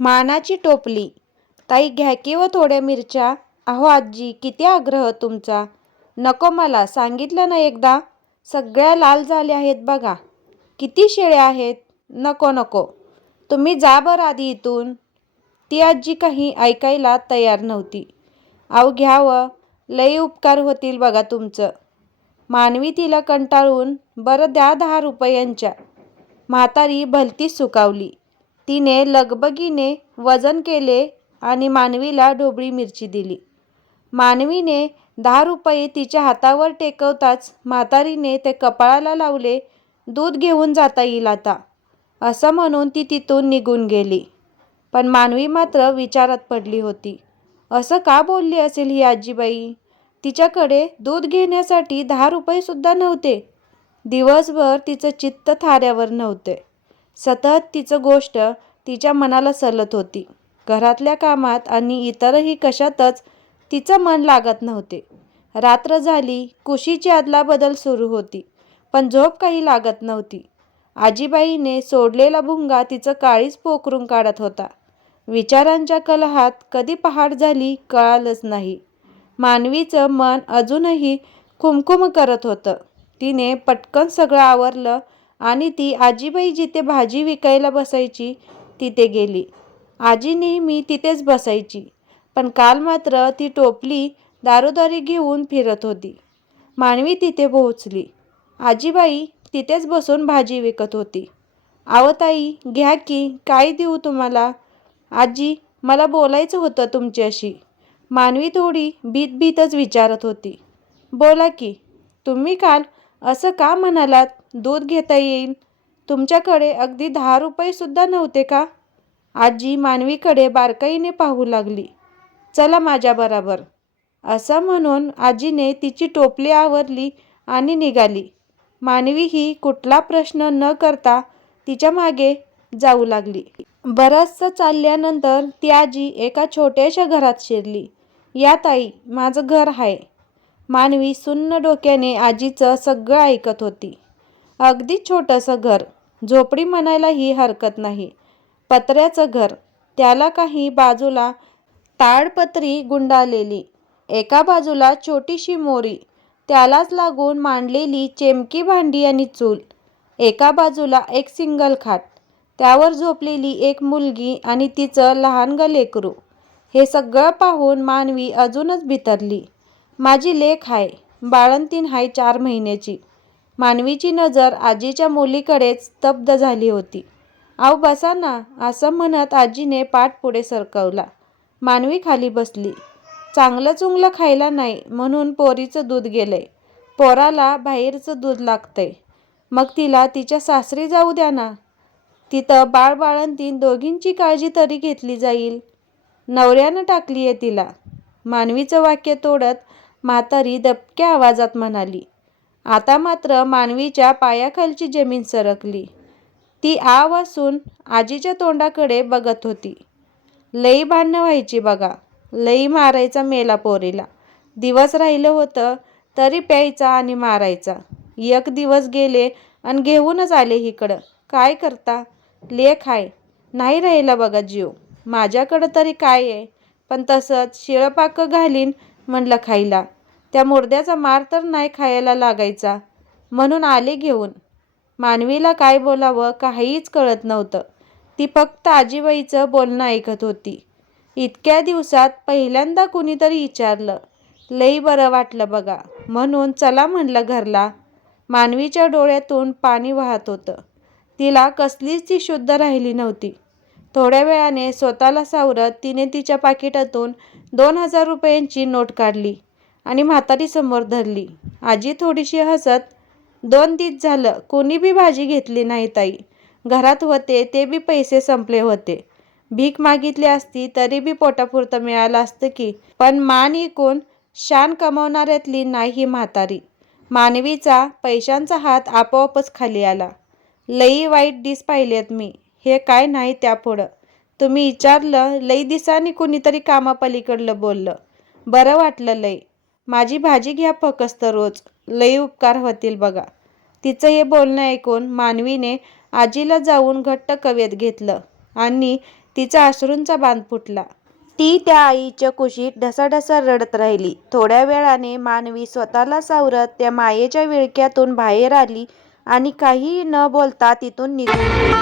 मानाची टोपली. ताई घ्या की व थोड्या मिरच्या. अहो आजी, किती आग्रह तुमचा. नको मला, सांगितलं ना एकदा. सगळ्या लाल झाल्या आहेत बघा. किती शेळ्या आहेत. नको नको, तुम्ही जा बरं आधी इथून. ती आजी काही ऐकायला तयार नव्हती. अहो घ्या व, लई उपकार होतील बघा तुमचं. मानवी तिला कंटाळून, बरं द्या 10 रुपयांच्या. म्हातारी भलतीच सुकावली. तिने लगबगीने वजन केले आणि मानवीला ढोबळी मिरची दिली. मानवीने 10 रुपये तिच्या हातावर टेकवताच म्हातारीने ते कपाळाला लावले. दूध घेऊन जाता येईल आता, असं म्हणून ती तिथून निघून गेली. पण मानवी मात्र विचारात पडली होती. असं का बोलली असेल ही आजीबाई. तिच्याकडे दूध घेण्यासाठी 10 रुपये सुद्धा नव्हते. दिवसभर तिचं चित्त थाऱ्यावर नव्हते. सतत तिचं गोष्ट तिच्या मनाला सलत होती. घरातल्या कामात आणि इतरही कशातच तिचं मन लागत नव्हते. रात्र झाली, कुशीची अदलाबदल सुरू होती, पण झोप काही लागत नव्हती. आजीबाईने सोडलेला भुंगा तिचं काळीज पोखरून काढत होता. विचारांच्या कलहात कधी पहाट झाली कळालंच नाही. मानवीचं मन अजूनही खुमखुम करत होतं. तिने पटकन सगळं आवरलं आणि ती आजीबाई जिथे भाजी विकायला बसायची तिथे गेली. आजी नेहमी तिथेच बसायची, पण काल मात्र ती टोपली दारोदारी घेऊन फिरत होती. मानवी तिथे पोहोचली. आजीबाई तिथेच बसून भाजी विकत होती. अहो ताई, घ्या की, काय देऊ तुम्हाला. आजी, मला बोलायचं होतं तुमच्याशी. मानवी थोडी भीतभीतच विचारत होती. बोला की. तुम्ही काल असं का म्हणालात दूध घेता येईल. तुमच्याकडे अगदी 10 रुपये सुद्धा नव्हते का. आजी मानवीकडे बारकाईने पाहू लागली. चला माझ्याबरोबर, असं म्हणून आजीने तिची टोपली आवरली आणि निघाली. मानवी ही कुठला प्रश्न न करता तिच्या मागे जाऊ लागली. बरचसं चालल्यानंतर ती आजी एका छोट्याशा घरात शिरली. या ताई, माझं घर आहे. मानवी सुन्न डोक्याने आजीचं सगळं ऐकत होती. अगदी छोटंसं घर, झोपडी म्हणायलाही हरकत नाही. पत्र्याचं घर, त्याला काही बाजूला ताडपत्री गुंडाळलेली, एका बाजूला छोटीशी मोरी, त्यालाच लागून मांडलेली चेमकी भांडी आणि चूल, एका बाजूला एक सिंगल खाट, त्यावर झोपलेली एक मुलगी आणि तिचं लहानगं लेकरू. हे सगळं पाहून मानवी अजूनच बिथरली. माझी लेक आहे, बाळंतीण आहे 4 महिन्याची. मानवीची नजर आजीच्या मुलीकडेच स्तब्ध झाली होती. अहो बसा ना, असं म्हणत आजीने पाठ पुढे सरकवला. मानवी खाली बसली. चांगलं चुंगलं खायला नाही म्हणून पोरीचं दूध गेलंय. पोराला बाहेरचं दूध लागतंय. मग तिला तिच्या सासरी जाऊ द्या ना. तिथं बाळ बाळंतीण दोघींची काळजी तरी घेतली जाईल. नवऱ्यानं टाकलीये तिला. मानवीचं वाक्य तोडत म्हातारी दबक्या आवाजात म्हणाली. आता मात्र मानवीच्या पायाखालची जमीन सरकली. ती आ वासून आजीच्या तोंडाकडे बघत होती. लई भांडणं व्हायची बघा. लई मारायचा मेला पोरीला. दिवस राहिलं होतं तरी प्यायचा आणि मारायचा. एक दिवस गेले आणि घेऊनच आले इकडं. काय करता. लेक आहे, नाही राहिला बघा जीव. माझ्याकडं तरी काय आहे, पण तसंच शिळपाकं घालीन म्हणलं खायला. त्या मुर्द्याचा मार तर नाही खायला लागायचा म्हणून आले घेऊन. मानवीला काय बोलावं काहीच कळत नव्हतं. ती फक्त आजीबाईचं बोलणं ऐकत होती. इतक्या दिवसात पहिल्यांदा कुणीतरी विचारलं. लई बरं वाटलं बघा, म्हणून चला म्हणलं घरला. मानवीच्या डोळ्यातून पाणी वाहत होतं. तिला कसलीच ती शुद्ध राहिली नव्हती. थोड्या वेळाने स्वतःला सावरत तिने तिच्या पाकिटातून 2000 रुपयांची नोट काढली आणि म्हातारीसमोर धरली. आजी थोडीशी हसत, 2 दिस झालं कोणी बी भाजी घेतली नाही ताई. घरात होते ते बी पैसे संपले होते. भीक मागितली असती तरी बी पोटापुरतं मिळालं असतं की. पण मान इकून शान कमावणाऱ्यातली नाही ही म्हातारी. मानवीचा पैशांचा हात आपोआपच खाली आला. लई वाईट दिस पाहिलेत मी. हे काय नाही त्यापुढं. तुम्ही विचारलं, लई दिसांनी कुणीतरी कामापलीकडलं बोललं. बरं वाटलं लई. माझी भाजी घ्या फकस्त रोज. लई उपकार होतील बघा. तिचं हे बोलणं ऐकून मानवीने आजीला जाऊन घट्ट कवेत घेतलं आणि तिचा अश्रूंचा बांध फुटला. ती त्या आईच्या कुशीत ढसाढसा रडत राहिली. थोड्या वेळाने मानवी स्वतःला सावरत त्या मायेच्या विळख्यातून बाहेर आली आणि काहीही न बोलता तिथून निघून गेली.